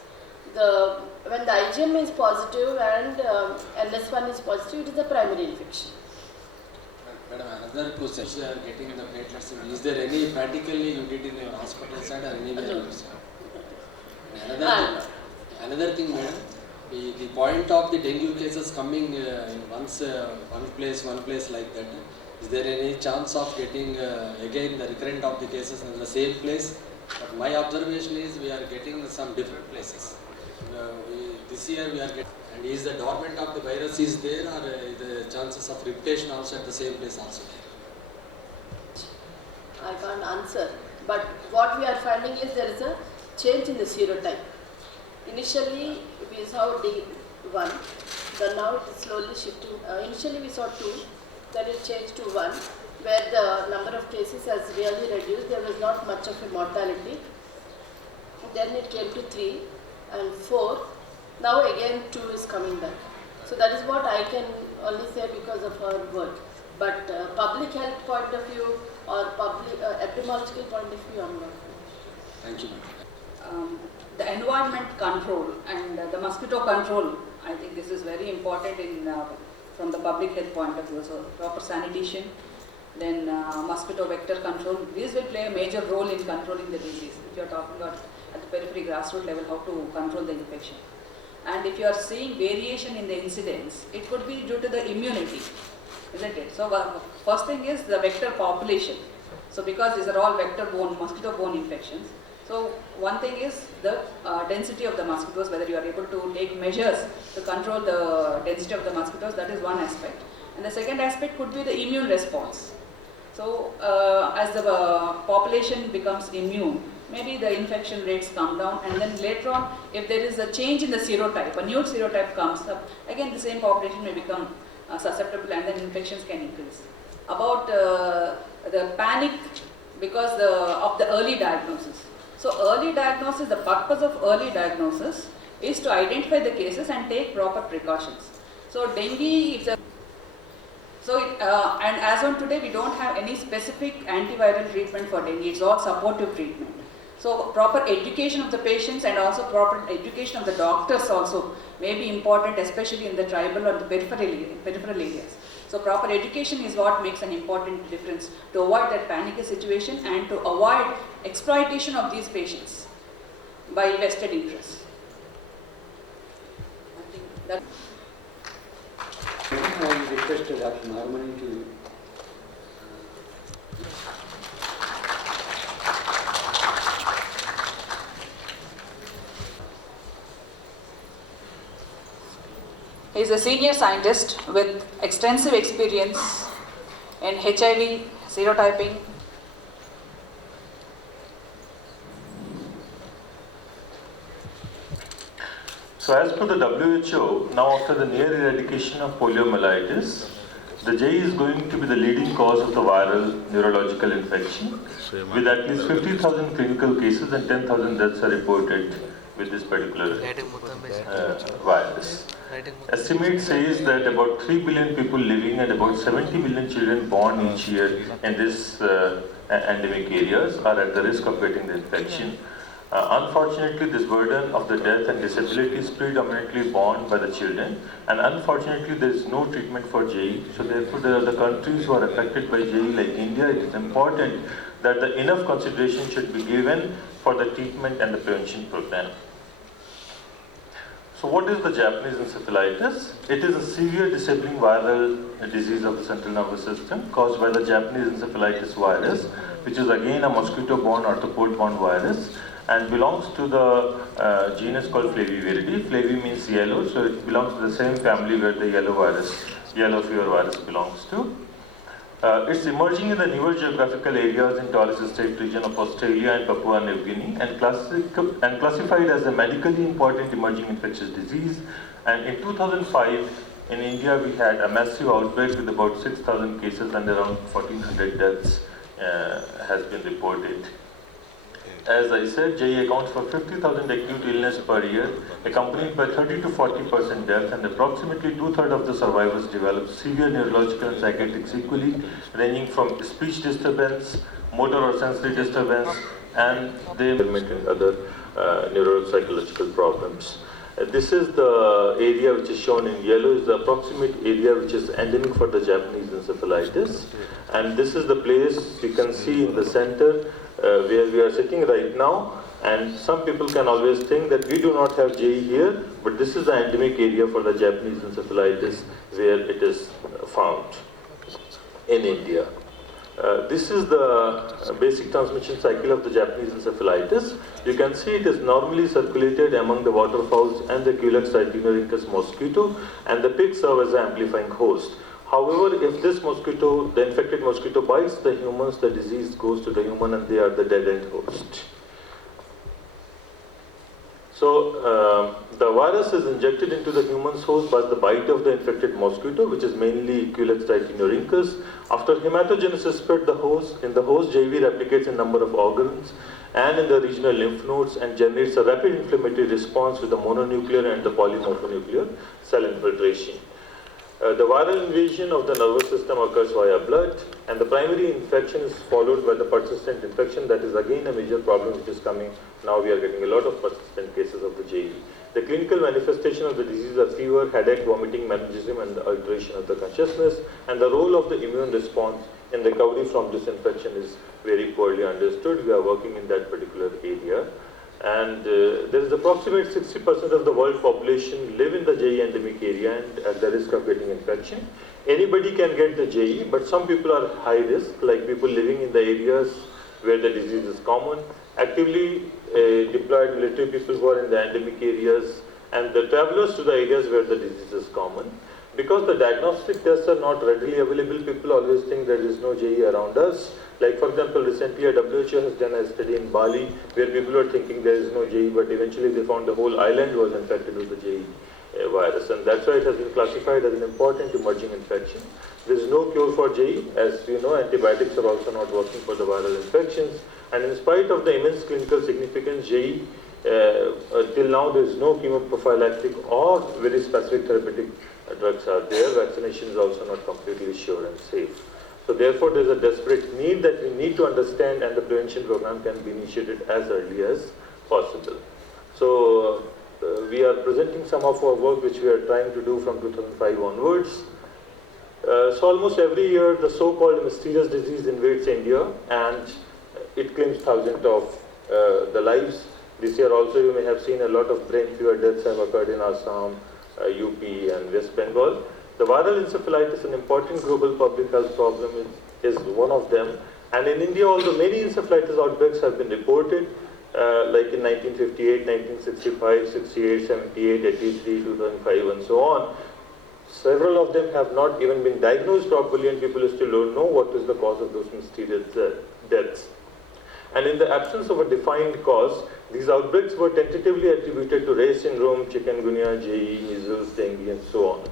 When the IgM is positive and NS1 is positive, it is a primary infection. Madam, another question, you are getting the platelets. Is there any practically you did in your hospital side or anywhere else? Another thing, madam, the point of the dengue cases coming in one place like that, is there any chance of getting again the recurrent of the cases in the same place? But my observation is we are getting some different places. This year we are getting, and is the dormant of the virus is there or the chances of replication also at the same place also there? I can't answer, but what we are finding is there is a change in the serotype. Initially we saw D1, then now it is slowly shifting. Initially we saw 2, then it changed to 1, where the number of cases has really reduced. There was not much of a mortality. Then it came to 3 and 4. Now again 2 is coming back. So that is what I can only say because of our work. But public health point of view or public epidemiological point of view, I'm not. Thank you. The environment control and the mosquito control, I think this is very important from the public health point of view. So proper sanitation, then mosquito vector control, these will play a major role in controlling the disease. If you are talking about at the periphery grassroots level, how to control the infection. And if you are seeing variation in the incidence, it could be due to the immunity, isn't it? So first thing is the vector population. So because these are all vector-borne, mosquito-borne infections, so one thing is the density of the mosquitoes, whether you are able to take measures to control the density of the mosquitoes, that is one aspect. And the second aspect could be the immune response. So as the population becomes immune, maybe the infection rates come down, and then later on, if there is a change in the serotype, a new serotype comes up, again the same population may become susceptible and then infections can increase. About the panic because of the early diagnosis. So early diagnosis, the purpose of early diagnosis is to identify the cases and take proper precautions. So dengue, and as on today, we don't have any specific antiviral treatment for dengue. It's all supportive treatment. So proper education of the patients and also proper education of the doctors also may be important, especially in the tribal or the peripheral areas. So proper education is what makes an important difference to avoid that panic situation and to avoid exploitation of these patients by vested interests. I think that. I request Dr. Muttineni to He is a senior scientist with extensive experience in HIV, serotyping. So as per the WHO, now after the near eradication of poliomyelitis, the J is going to be the leading cause of the viral neurological infection, with at least 50,000 clinical cases and 10,000 deaths are reported with this particular virus. Estimate says that about 3 billion people living and about 70 million children born each year in this endemic areas are at the risk of getting the infection. Unfortunately, this burden of the death and disability is predominantly borne by the children, and unfortunately there is no treatment for JE. So therefore, there are the countries who are affected by JE like India. It is important that enough consideration should be given for the treatment and the prevention program. So what is the Japanese encephalitis? It is a severe disabling viral disease of the central nervous system caused by the Japanese encephalitis virus, which is again a mosquito-borne arthropod-borne virus, and belongs to the genus called Flaviviridae. Flavi means yellow, so it belongs to the same family where the yellow fever virus belongs to. It's emerging in the newer geographical areas in Torres Strait region of Australia and Papua New Guinea, and classified as a medically important emerging infectious disease. And in 2005, in India, we had a massive outbreak with about 6,000 cases and around 1,400 deaths has been reported. As I said, JE accounts for 50,000 acute illness per year, accompanied by 30 to 40% death, and approximately 2/3 of the survivors develop severe neurological and psychiatric sequelae, ranging from speech disturbance, motor or sensory disturbance, and they and other neuropsychological problems. This is the area which is shown in yellow, is the approximate area which is endemic for the Japanese encephalitis, and this is the place you can see in the center where we are sitting right now. And some people can always think that we do not have JE here, but this is the endemic area for the Japanese encephalitis where it is found in India. This is the basic transmission cycle of the Japanese encephalitis. You can see it is normally circulated among the waterfowls and the Culex titaniorhynchus mosquito, and the pigs serve as an amplifying host. However, if this mosquito, the infected mosquito, bites the humans, the disease goes to the human and they are the dead-end host. So, the virus is injected into the human's host by the bite of the infected mosquito, which is mainly Culex titaniorhynchus. After hematogenesis spread in the host, JV replicates in number of organs and in the regional lymph nodes and generates a rapid inflammatory response with the mononuclear and the polymorphonuclear cell infiltration. The viral invasion of the nervous system occurs via blood, and the primary infection is followed by the persistent infection. That is again a major problem which is coming. Now we are getting a lot of persistent cases of the JE. The clinical manifestation of the disease are fever, headache, vomiting, meningism, and the alteration of the consciousness. And the role of the immune response in recovery from this infection is very poorly understood. We are working in that particular area. And there is approximately 60% of the world population live in the JE endemic area and at the risk of getting infection. Anybody can get the JE, but some people are high risk, like people living in the areas where the disease is common, actively deployed military people who are in the endemic areas, and the travelers to the areas where the disease is common. Because the diagnostic tests are not readily available, people always think there is no JE around us. Like for example, recently a WHO has done a study in Bali where people were thinking there is no JE, but eventually they found the whole island was infected with the JE virus, and that's why it has been classified as an important emerging infection. There is no cure for JE. As you know, antibiotics are also not working for the viral infections, and in spite of the immense clinical significance, JE, till now there is no chemoprophylactic or very specific therapeutic drugs are there. Vaccination is also not completely sure and safe. So therefore, there is a desperate need that we need to understand, and the prevention program can be initiated as early as possible. So we are presenting some of our work which we are trying to do from 2005 onwards. So almost every year, the so-called mysterious disease invades India, and it claims thousands of the lives. This year also, you may have seen a lot of brain fever deaths have occurred in Assam, UP, and West Bengal. The viral encephalitis, an important global public health problem, is one of them. And in India, although many encephalitis outbreaks have been reported, like in 1958, 1965, 68, 78, 83, 2005, and so on, several of them have not even been diagnosed properly, and people still don't know what is the cause of those mysterious deaths. And in the absence of a defined cause, these outbreaks were tentatively attributed to Reye syndrome, chikungunya, JE, measles, dengue, and so on.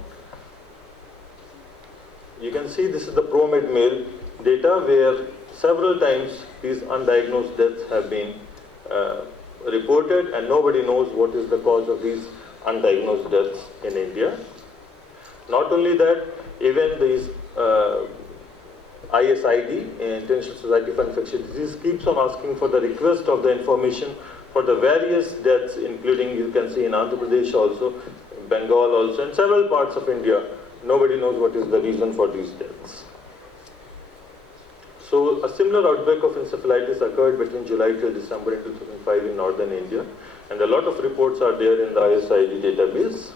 You can see this is the pro-mid-male data where several times these undiagnosed deaths have been reported, and nobody knows what is the cause of these undiagnosed deaths in India. Not only that, even these ISID, International Society for Infectious Disease, keeps on asking for the request of the information for the various deaths, including, you can see in Andhra Pradesh also, Bengal also, and several parts of India. Nobody knows what is the reason for these deaths. So a similar outbreak of encephalitis occurred between July till December in 2005 in northern India, and a lot of reports are there in the ISID database.